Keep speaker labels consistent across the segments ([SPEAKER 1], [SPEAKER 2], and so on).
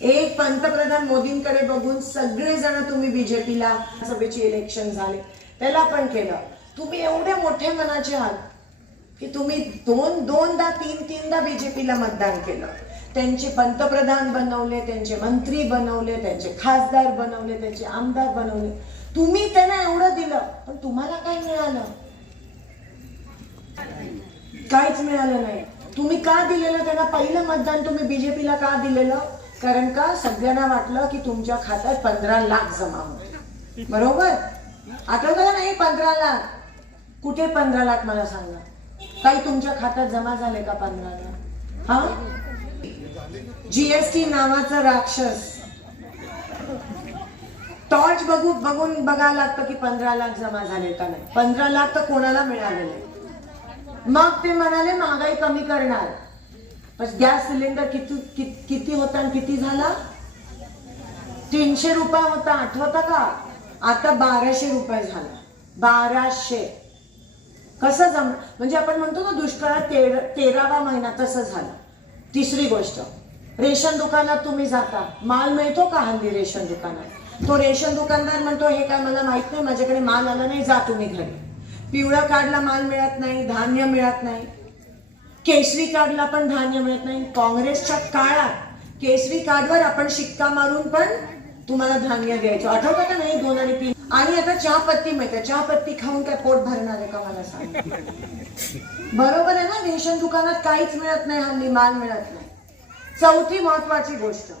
[SPEAKER 1] एक पंतप्रधान मोदींकडे बघून सगळेजण तुम्ही बीजेपीला सभेची इलेक्शन झाले. त्याला पण केलं. तुम्ही एवढे मोठे मनाचे आहात की तुम्ही दोन दोनदा तीन तीनदा बीजेपीला मतदान केलं. त्यांचे पंतप्रधान बनवले त्यांचे मंत्री बनवले त्यांचे खासदार बनवले त्यांचे आमदार बनवले. तुम्ही त्यांना एवढं दिलं पण तुम्हाला काय मिळालं? काहीच मिळालं नाही. तुम्ही का दिलेलं? त्यांना पहिलं मतदान तुम्ही बीजेपीला का दिलेलं? कारण का? सगळ्यांना वाटलं की तुमच्या खात्यात पंधरा लाख जमा होते बरोबर? आठवतं का नाही पंधरा लाख? कुठे पंधरा लाख मला सांगा? काही तुमच्या खात्यात जमा झाले का पंधरा लाख? हा? जीएसटी नावाचा राक्षस. टॉर्च बघू बघून बघायला लागतं की पंधरा लाख जमा झाले का नाही. पंधरा लाख तर कोणाला मिळाले नाही मग ते म्हणाले महागाई कमी करणार. पण गॅस सिलेंडर किती कि- किती होता आणि किती झाला? तीनशे रुपये होता. आठवता का? आता बाराशे रुपये झाला. बाराशे. कसं जम म्हणजे आपण म्हणतो ना दुष्काळात तेर तेरावा महिना तसं झालं. तिसरी गोष्ट. रेशन दुकानात तुम्ही जाता. माल मिळतो का हल्ली रेशन दुकानात? तो रेशन दुकानदार म्हणतो हे काय मला माहीत नाही माझ्याकडे माल आला नाही जा तुम्ही घरी. पिवळा कार्डला माल मिळत नाही धान्य मिळत नाही. केसरी कार्डला पण धान्य मिळत नाही. काँग्रेसच्या काळात केसरी कार्डवर आपण शिक्का मारून पण तुम्हाला धान्य द्यायचं. आठवतं का नाही? दोन आणि तीन. आणि आता चहापत्ती मिळते. चहापत्ती खाऊन काय पोट भरणार आहे का मला सांग. बरोबर आहे ना? रेशन दुकानात काहीच मिळत नाही हल्ली माल मिळत नाही. चौथी महत्वाची गोष्ट.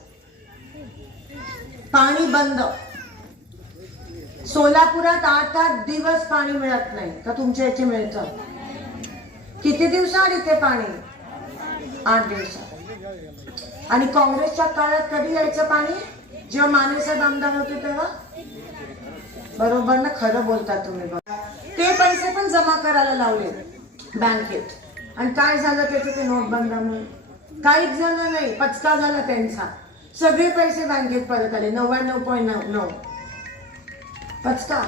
[SPEAKER 1] पाणी बंद. सोलापुरात आठ आठ दिवस पाणी मिळत नाही. का तुमच्या इथे मिळतं. किती दिवसाआड इथे पाणी? आठ दिवसात आणि काँग्रेसच्या काळात कधी यायचं पाणी? जेव्हा मानेसाहेब आमदार होते तेव्हा? बरोबर ना? खरं बोलता तुम्ही. बघा ते पैसे पण जमा करायला लावले बँकेत. आणि काय झालं त्याचं ते नोटबंदामुळे काहीच झालं नाही. पचका झाला त्यांचा. सगळे पैसे बँकेत परत आले. नव्याण्णव पॉईंट नऊ नऊ. पचका.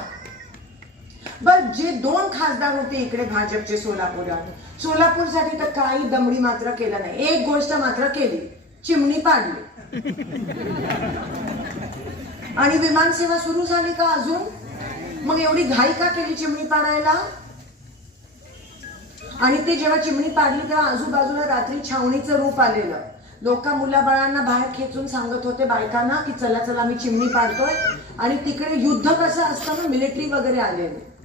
[SPEAKER 1] पण जे दोन खासदार होते इकडे भाजपचे सोलापुरात सोलापूरसाठी तर काही दमडी मात्र केलं नाही. एक गोष्ट मात्र केली. चिमणी पाडली. आणि विमानसेवा सुरू झाली का अजून? मग एवढी घाई का केली चिमणी पाडायला? आणि ते जेव्हा चिमणी पाडली तेव्हा आजूबाजूला रात्री छावणीचं रूप आलेलं. लोक मुलाबाळांना बाहेर खेचून सांगत होते बायकांना की चला चला आम्ही चिमणी पाडतोय. आणि तिकडे युद्ध कसं असतं ना मिलिटरी वगैरे आलेले.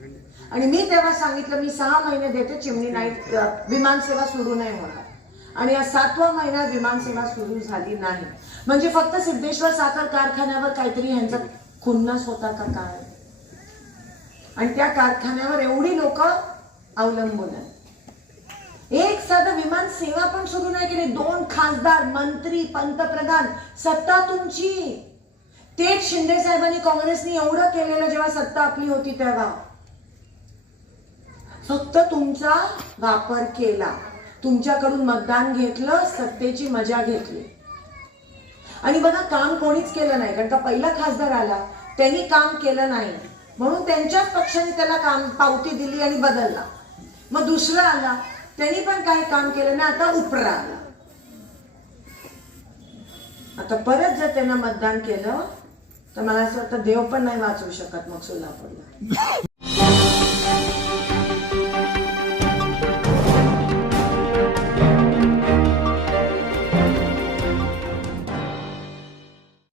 [SPEAKER 1] आणि मी तेव्हा सांगितलं मी सहा महिने देते चिमणी नाही विमानसेवा सुरू नाही होणार. आणि या सातवा महिन्यात विमानसेवा सुरू झाली नाही. म्हणजे फक्त सिद्धेश्वर साखर कारखान्यावर काहीतरी ह्यांचा खुन्नस होता का काय? आणि त्या कारखान्यावर एवढी लोक अवलंबून आहेत. एक साधं विमान सेवा पण सुरू नाही केली. दोन खासदार मंत्री पंतप्रधान सत्ता तुमची. तेच शिंदे साहेबांनी काँग्रेसनी एवढं केलेलं जेव्हा सत्ता आपली होती तेव्हा. फक्त तुमचा वापर केला. तुमच्याकडून मतदान घेतलं सत्तेची मजा घेतली. आणि बघा काम कोणीच केलं नाही कारण का पहिला खासदार आला त्यांनी काम केलं नाही. म्हणून त्यांच्याच पक्षाने त्याला काम पावती दिली आणि बदलला. मग दुसरा आला त्यांनी पण काही काम केलं नाही आता उपरा आला. आता परत जर त्यांना मतदान केलं तर मला असं वाटतं देव पण नाही वाचवू शकत मग सोलापूरला.